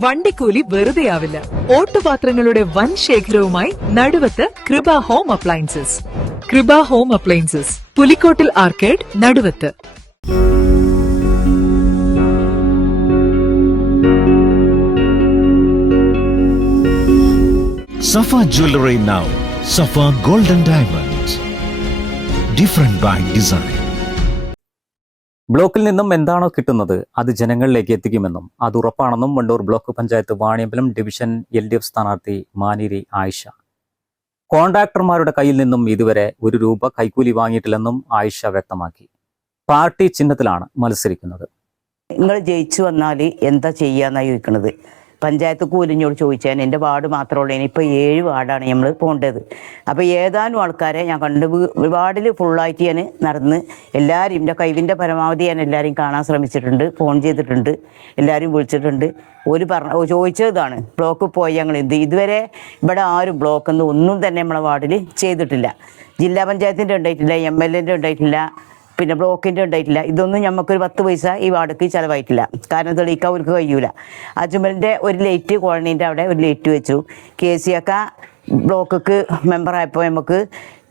വണ്ടിക്കൂലി വെറുതെയാവില്ല. ഓട്ടുപാത്രങ്ങളുടെ വൻ ശേഖരവുമായി നടുവത്ത് കൃപ ഹോം അപ്ലയൻസസ്. കൃപ home appliances, Pulikkottil arcade, Naduvath. Safa Jewelry now. Safa Golden Diamonds. Different by design. ബ്ലോക്കിൽ നിന്നും എന്താണോ കിട്ടുന്നത് അത് ജനങ്ങളിലേക്ക് എത്തിക്കുമെന്നും അത് ഉറപ്പാണെന്നും Vandoor block panchayat Vaniyambalam division LDF സ്ഥാനാർത്ഥി മാനിരി ആയിഷ. കോൺട്രാക്ടർമാരുടെ കയ്യിൽ നിന്നും ഇതുവരെ ₹1 കൈക്കൂലി വാങ്ങിയിട്ടില്ലെന്നും ആയിഷ വ്യക്തമാക്കി. പാർട്ടി ചിഹ്നത്തിലാണ് മത്സരിക്കുന്നത്. നിങ്ങൾ ജയിച്ചു വന്നാൽ എന്താ ചെയ്യാന്നാണ് ചോദിക്കുന്നത്. പഞ്ചായത്ത് കൂലിഞ്ഞോട് ചോദിച്ചാൽ എൻ്റെ വാർഡ് മാത്രമേ ഉള്ളൂ. ഇപ്പോൾ 7 വാർഡാണ് നമ്മൾ പോകേണ്ടത്. അപ്പോൾ ഏതാനും ആൾക്കാരെ ഞാൻ കണ്ട് വാർഡിൽ ഫുള്ളായിട്ട് ഞാൻ നടന്ന് എല്ലാവരും എൻ്റെ കഴിവിൻ്റെ പരമാവധി ഞാൻ എല്ലാവരെയും കാണാൻ ശ്രമിച്ചിട്ടുണ്ട്, ഫോൺ ചെയ്തിട്ടുണ്ട്, എല്ലാവരും വിളിച്ചിട്ടുണ്ട്. ഒരു ചോദിച്ചതാണ് ബ്ലോക്കിൽ പോയി ഞങ്ങൾ ഇതുവരെ ഇവിടെ ആരും ബ്ലോക്കെന്ന് ഒന്നും തന്നെ നമ്മളെ വാർഡിൽ ചെയ്തിട്ടില്ല. ജില്ലാ പഞ്ചായത്തിൻ്റെ ഉണ്ടായിട്ടില്ല, MLA ഉണ്ടായിട്ടില്ല, പിന്നെ ബ്ലോക്കിൻ്റെ ഉണ്ടായിട്ടില്ല. ഇതൊന്നും നമുക്കൊരു 10 പൈസ ഈ വാർഡക്ക് ചിലവായിട്ടില്ല. കാരണം തെളിയിക്കാൻ അവർക്ക് കഴിയൂല. അജ്മലിൻ്റെ ഒരു ലൈറ്റ് കോളനീൻ്റെ അവിടെ ഒരു ലൈറ്റ് വെച്ചു. KCയൊക്കെ ബ്ലോക്ക് മെമ്പറായപ്പോൾ നമുക്ക്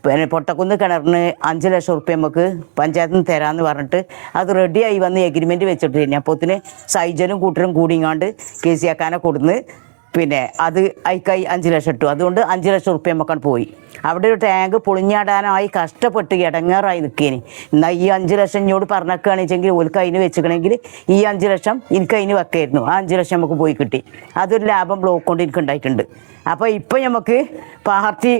പിന്നെ പൊട്ടക്കുന്ന് കിണറിന് 5 ലക്ഷം റുപ്യ നമുക്ക് പഞ്ചായത്തിൽ നിന്ന് തരാമെന്ന് പറഞ്ഞിട്ട് അത് റെഡിയായി വന്ന് എഗ്രിമെൻറ്റ് വെച്ചിട്ട് തന്നെ അപ്പോത്തിന് സൈജനും കൂട്ടരും കൂടിങ്ങാണ്ട് KCക്കാനെ കൊടുന്ന് പിന്നെ അത് അയക്കായി 5 ലക്ഷം ഇട്ടു. അതുകൊണ്ട് 5 ലക്ഷം റുപ്യ നമുക്കാണ് പോയി. അവിടെ ഒരു ടാങ്ക് പൊളിഞ്ഞാടാനായി കഷ്ടപ്പെട്ട് ഇടങ്ങാറായി നിൽക്കേനി. എന്നാൽ ഈ 5 ലക്ഷം ഇങ്ങോട്ട് പറഞ്ഞേക്കുകയാണെന്ന് വെച്ചെങ്കിൽ ഓൽക്ക് അതിന് വെച്ചിക്കണമെങ്കിൽ ഈ 5 ലക്ഷം എനിക്ക് അതിന് വെക്കായിരുന്നു. ആ 5 ലക്ഷം നമുക്ക് പോയി കിട്ടി. അതൊരു ലാഭം ബ്ലോക്ക് കൊണ്ട് എനിക്ക് ഉണ്ടായിട്ടുണ്ട്. അപ്പോൾ ഇപ്പം നമുക്ക് പാർട്ടി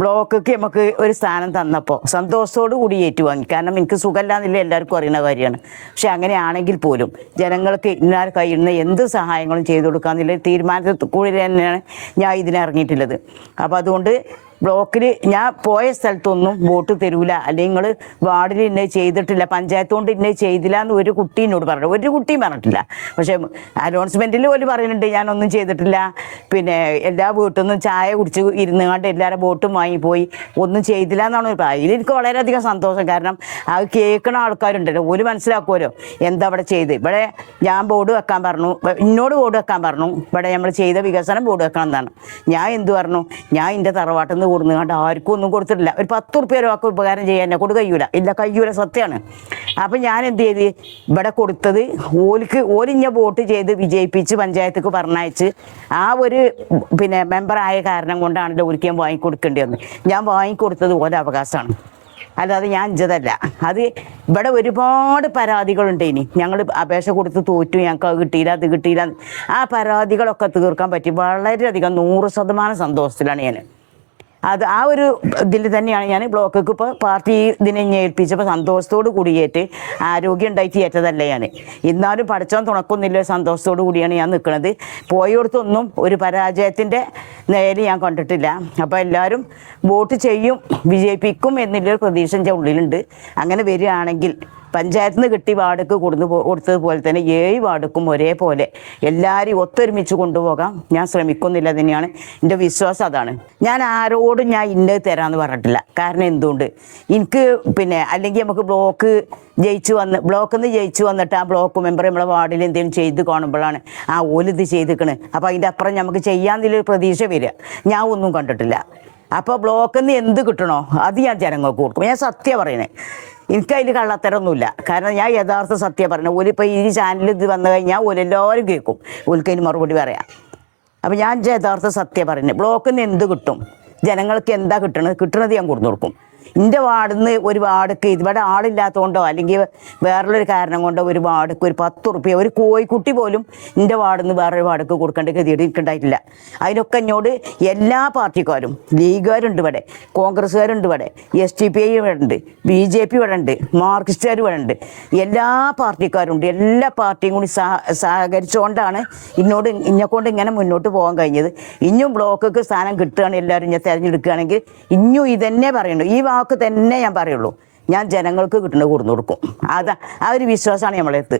ബ്ലോക്കൊക്കെ നമുക്ക് ഒരു സ്ഥാനം തന്നപ്പോൾ സന്തോഷത്തോടു കൂടി ഏറ്റുവാങ്ങി. കാരണം എനിക്ക് സുഖമില്ലാന്നില്ല എല്ലാവർക്കും അറിയുന്ന കാര്യമാണ്. പക്ഷെ അങ്ങനെയാണെങ്കിൽ പോലും ജനങ്ങൾക്ക് ഇന്നാൾ കഴിയുന്ന എന്ത് സഹായങ്ങളും ചെയ്തു കൊടുക്കാമെന്നുള്ള തീരുമാനത്തിൽ കൂടി തന്നെയാണ് ഞാൻ ഇതിനിറങ്ങിയിട്ടുള്ളത്. അപ്പോൾ അതുകൊണ്ട് ബ്ലോക്കിൽ ഞാൻ പോയ സ്ഥലത്തൊന്നും വോട്ട് തരൂല, അല്ലെങ്കിൽ നിങ്ങൾ വാർഡിൽ ഇന്നത് ചെയ്തിട്ടില്ല, പഞ്ചായത്ത് കൊണ്ട് ഇന്നത് ചെയ്തില്ല എന്ന് ഒരു കുട്ടി എന്നോട് പറഞ്ഞു. ഒരു കുട്ടിയും പറഞ്ഞിട്ടില്ല. പക്ഷേ അനൗൺസ്മെൻറ്റിൽ പോലും പറയുന്നുണ്ട് ഞാനൊന്നും ചെയ്തിട്ടില്ല, പിന്നെ എല്ലാ വീട്ടിൽ നിന്നും ചായ കുടിച്ച് ഇരുന്നുകൊണ്ട് എല്ലാവരും വോട്ടും വാങ്ങിപ്പോയി, ഒന്നും ചെയ്തില്ല എന്നാണ് പറയുന്നത്. അതിൽ എനിക്ക് വളരെയധികം സന്തോഷം. കാരണം അത് കേൾക്കണ ആൾക്കാരുണ്ടല്ലോ, ഒരു മനസ്സിലാക്കുമല്ലോ എന്താ അവിടെ ചെയ്ത്. ഇവിടെ ഞാൻ ബോർഡ് വെക്കാൻ പറഞ്ഞു, എന്നോട് ബോർഡ് വെക്കാൻ പറഞ്ഞു, ഇവിടെ നമ്മൾ ചെയ്ത വികസനം ബോർഡ് വെക്കണം എന്നാണ്. ഞാൻ എന്ത് പറഞ്ഞു, ഞാൻ എൻ്റെ തറവാട്ടിൽ നിന്ന് കൊടുന്നുകൊണ്ട് ആർക്കും ഒന്നും കൊടുത്തിട്ടില്ല. ഒരു 10 റുപ്യ ഒരാൾക്ക് ഉപകാരം ചെയ്യാൻ എന്നെ കൊണ്ട് കഴിയൂല, ഇല്ല കഴിയൂല, സത്യമാണ്. അപ്പം ഞാൻ എന്ത് ചെയ്ത് ഇവിടെ കൊടുത്തത് ഓലിഞ്ഞ വോട്ട് ചെയ്ത് വിജയിപ്പിച്ച് പഞ്ചായത്തേക്ക് പറഞ്ഞയച്ച് ആ ഒരു പിന്നെ മെമ്പറായ കാരണം കൊണ്ടാണല്ലോ ഒരിക്കലും വാങ്ങിക്കൊടുക്കേണ്ടി വന്നത്. ഞാൻ വാങ്ങിക്കൊടുത്തത് ഓരോ അവകാശമാണ്, അല്ലാതെ ഞാൻ ഇഞ്ചതല്ല. അത് ഇവിടെ ഒരുപാട് പരാതികളുണ്ട്. ഇനി ഞങ്ങൾ അപേക്ഷ കൊടുത്ത് തോറ്റു, ഞങ്ങൾക്ക് അത് കിട്ടിയില്ല, അത് കിട്ടിയില്ല. ആ പരാതികളൊക്കെ തീർക്കാൻ പറ്റി വളരെയധികം 100% സന്തോഷത്തിലാണ് ഞാൻ. അത് ആ ഒരു ഇതിൽ തന്നെയാണ് ഞാൻ ബ്ലോക്കൊക്കെ ഇപ്പോൾ പാർട്ടി ഇതിനെ ഏൽപ്പിച്ചപ്പോൾ സന്തോഷത്തോട് കൂടിയേറ്റ് ആരോഗ്യം ഉണ്ടായിട്ട് ഏറ്റതല്ല ഞാൻ. എന്നാലും പഠിച്ചോൻ തുണക്കൊന്നില്ല, സന്തോഷത്തോടു കൂടിയാണ് ഞാൻ നിൽക്കുന്നത്. പോയിടത്തൊന്നും ഒരു പരാജയത്തിൻ്റെ നേരെ ഞാൻ കണ്ടിട്ടില്ല. അപ്പോൾ എല്ലാവരും വോട്ട് ചെയ്യും, വിജയിപ്പിക്കും എന്നുള്ളൊരു പ്രതീക്ഷ എൻ്റെ ഉള്ളിലുണ്ട്. അങ്ങനെ വരികയാണെങ്കിൽ പഞ്ചായത്തിൽ നിന്ന് കിട്ടി വാർഡക്ക് കൊടുത്തതുപോലെ തന്നെ 7 വാർഡക്കും ഒരേപോലെ എല്ലാവരും ഒത്തൊരുമിച്ച് കൊണ്ടുപോകാൻ ഞാൻ ശ്രമിക്കുന്നില്ല തന്നെയാണ് എൻ്റെ വിശ്വാസം. അതാണ് ഞാൻ ആരോടും ഞാൻ ഇന്നത് തരാമെന്ന് പറഞ്ഞിട്ടില്ല. കാരണം എന്തുകൊണ്ട് എനിക്ക് പിന്നെ അല്ലെങ്കിൽ നമുക്ക് ബ്ലോക്കിൽ നിന്ന് ജയിച്ചു വന്നിട്ട് ആ ബ്ലോക്ക് മെമ്പർ നമ്മളെ വാർഡിൽ എന്തെങ്കിലും ചെയ്ത് കാണുമ്പോഴാണ് ഓലിത് ചെയ്തിക്കണ്, അപ്പോൾ അതിൻ്റെ അപ്പുറം നമുക്ക് ചെയ്യാമെന്നുള്ളൊരു പ്രതീക്ഷ വരിക. ഞാൻ ഒന്നും കണ്ടിട്ടില്ല. അപ്പോൾ ബ്ലോക്കിൽ നിന്ന് എന്ത് കിട്ടണോ അത് ഞാൻ ജനങ്ങൾക്ക് കൊടുക്കും. ഞാൻ സത്യം പറയണേ, എനിക്കതിൽ കള്ളത്തരമൊന്നുമില്ല. കാരണം ഞാൻ യഥാർത്ഥ സത്യം പറഞ്ഞത്. ഓലിപ്പോൾ ഈ ചാനലിൽ ഇത് വന്നു കഴിഞ്ഞാൽ ഓലെല്ലാവരും കേൾക്കും, ഓൽക്കതിന് മറുപടി പറയാം. അപ്പം ഞാൻ യഥാർത്ഥ സത്യം പറയുന്നത്. ബ്ലോക്കിൽ നിന്ന് എന്ത് കിട്ടും, ജനങ്ങൾക്ക് എന്താ കിട്ടണത് ഞാൻ കൊടുത്തു കൊടുക്കും. എൻ്റെ വാർഡിൽ നിന്ന് ഒരു വാർഡക്ക് ഇവിടെ ആളില്ലാത്തതുകൊണ്ടോ അല്ലെങ്കിൽ വേറൊരു കാരണം കൊണ്ടോ ഒരു വാർഡക്ക് ഒരു 10 റുപ്യ ഒരു കോഴിക്കുട്ടി പോലും എൻ്റെ വാർഡിൽ നിന്ന് വേറൊരു വാർഡക്ക് കൊടുക്കേണ്ട ഗതിയുടെ എനിക്കുണ്ടായിട്ടില്ല. അതിനൊക്കെ എന്നോട് എല്ലാ പാർട്ടിക്കാരും, ലീഗുകാരുണ്ട് ഇവിടെ, കോൺഗ്രസ്സുകാരുണ്ട് ഇവിടെ, SDPI ഇവിടെ ഉണ്ട്, BJP ഇവിടെ ഉണ്ട്, മാർക്സിസ്റ്റുകാർ ഇവിടെ ഉണ്ട്, എല്ലാ പാർട്ടിക്കാരുണ്ട്. എല്ലാ പാർട്ടിയും കൂടി സഹകരിച്ചുകൊണ്ടാണ് എന്നെക്കൊണ്ട് ഇങ്ങനെ മുന്നോട്ട് പോകാൻ കഴിഞ്ഞത്. ഇനിയും ബ്ലോക്കൊക്കെ സ്ഥാനം കിട്ടുകയാണ്, എല്ലാവരും ഞാൻ തിരഞ്ഞെടുക്കുകയാണെങ്കിൽ ഇനിയും ഇതന്നെ പറയുള്ളൂ, ഈ വാക്ക് തന്നെ ഞാൻ പറയുള്ളൂ. ഞാൻ ജനങ്ങൾക്ക് കിട്ടുന്നത് കൊടുത്തു കൊടുക്കും. ആ ഒരു വിശ്വാസമാണ് നമ്മളെടുത്ത്.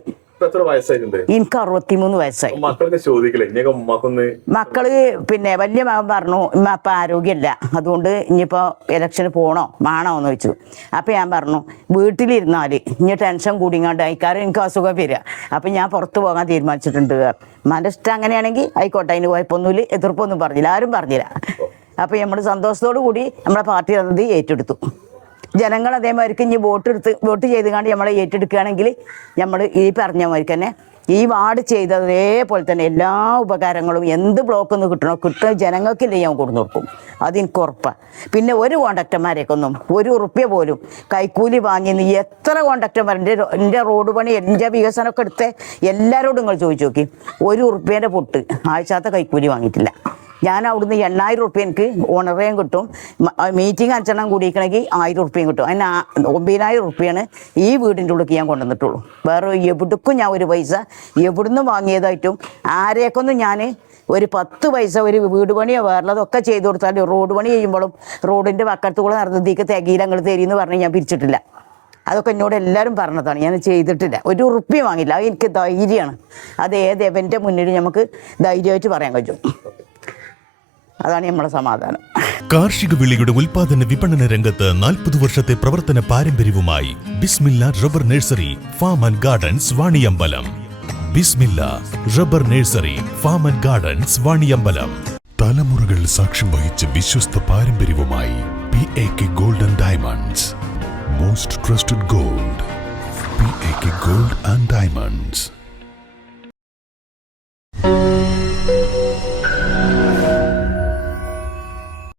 എത്ര വയസ്സായിട്ടുണ്ട്? എനിക്ക് 63 വയസ്സായി. മക്കളൊക്കെ ചോദിക്കില്ലേ ഇനിയൊക്കെ ഉമ്മാക്കൊന്ന്? മക്കള് പിന്നെ വലിയ മകൻ പറഞ്ഞു ഉമ്മ അപ്പം ആരോഗ്യമല്ല, അതുകൊണ്ട് ഇനിയിപ്പോൾ ഇലക്ഷന് പോകണോ വേണോ എന്ന് ചോദിച്ചു. അപ്പം ഞാൻ പറഞ്ഞു വീട്ടിലിരുന്നാൽ ഇനി ടെൻഷൻ കൂടിങ്ങാണ്ട് ആയിക്കാരം എനിക്ക് അസുഖം വരിക, അപ്പം ഞാൻ പുറത്ത് പോകാൻ തീരുമാനിച്ചിട്ടുണ്ട്. ഉമ്മാൻ്റെ ഇഷ്ടം അങ്ങനെയാണെങ്കിൽ ആയിക്കോട്ടെ, അതിന് കുഴപ്പമൊന്നുമില്ല, എതിർപ്പൊന്നും പറഞ്ഞില്ല, ആരും പറഞ്ഞില്ല. അപ്പം നമ്മൾ സന്തോഷത്തോടു കൂടി നമ്മളെ പാർട്ടി അത് ഏറ്റെടുത്തു. ജനങ്ങൾ അതേമാതിരിക്ക് ഇനി വോട്ട് ചെയ്തുകൊണ്ട് നമ്മളെ ഏറ്റെടുക്കുകയാണെങ്കിൽ നമ്മൾ ഈ പറഞ്ഞ മാതിരിക്ക് തന്നെ ഈ വാർഡ് ചെയ്ത അതേപോലെ തന്നെ എല്ലാ ഉപകാരങ്ങളും എന്ത് ബ്ലോക്കിൽ നിന്ന് കിട്ടുന്ന ജനങ്ങൾക്കില്ലേ ഞാൻ കൊടുന്നു കൊടുക്കും, അതെനിക്ക് ഉറപ്പാണ്. പിന്നെ ഒരു കോൺട്രാക്ടർമാരെയൊക്കെ ഒന്നും ₹1 പോലും കൈക്കൂലി വാങ്ങി എത്ര കോൺട്രാക്ടർമാർ എൻ്റെ റോഡ് പണി എൻ്റെ വികസനമൊക്കെ എടുത്ത് എല്ലാവരോടും നിങ്ങൾ ചോദിച്ചു നോക്കി, ₹1 പൊട്ട് ആഴ്ചത്തെ കൈക്കൂലി വാങ്ങിയിട്ടില്ല. ഞാൻ അവിടുന്ന് 8000 എനിക്ക് ഓണറേയും കിട്ടും, മീറ്റിംഗ് 5 കൂടിയിരിക്കണമെങ്കിൽ ₹1000 കിട്ടും. അതിന് ₹9000 ഈ വീടിൻ്റെ ഉള്ളിൽ ഞാൻ കൊണ്ടുവന്നിട്ടുള്ളൂ. വേറെ എവിടേക്കും ഞാൻ ഒരു പൈസ എവിടുന്ന് വാങ്ങിയതായിട്ടും ആരെയൊക്കൊന്നും ഞാൻ ഒരു 10 പൈസ ഒരു വീട് പണിയോ വേറെതൊക്കെ ചെയ്തു കൊടുത്താൽ റോഡ് പണി ചെയ്യുമ്പോഴും റോഡിൻ്റെ വക്കത്തുകൂടെ നടന്നതേക്ക് തികയില്ല നിങ്ങൾ തരീന്ന് പറഞ്ഞ് ഞാൻ പിരിച്ചിട്ടില്ല. അതൊക്കെ എന്നോട് എല്ലാവരും പറഞ്ഞതാണ്, ഞാൻ ചെയ്തിട്ടില്ല, ₹1 വാങ്ങില്ല. അത് എനിക്ക് ധൈര്യമാണ്. അത് ഏത് എവൻ്റെ മുന്നിൽ നമുക്ക് ധൈര്യമായിട്ട് പറയാൻ കഴിയും. അതാണ് നമ്മളെ സമാധാനം. കാർഷിക വിളയുടെ ഉൽപാദന വിപണന രംഗത്ത് 40 വർഷത്തെ പ്രവർത്തന പാരമ്പര്യവുമായി Bismillah rubber nursery farm and gardens Vaniyambalam. Bismillah rubber nursery farm and gardens Vaniyambalam. തലമുറകൾ സാക്ഷ്യം വഹിച്ച വിശ്വസ്ത പാരമ്പര്യവുമായി PAK gold and diamonds. Most trusted gold, PAK gold and diamonds.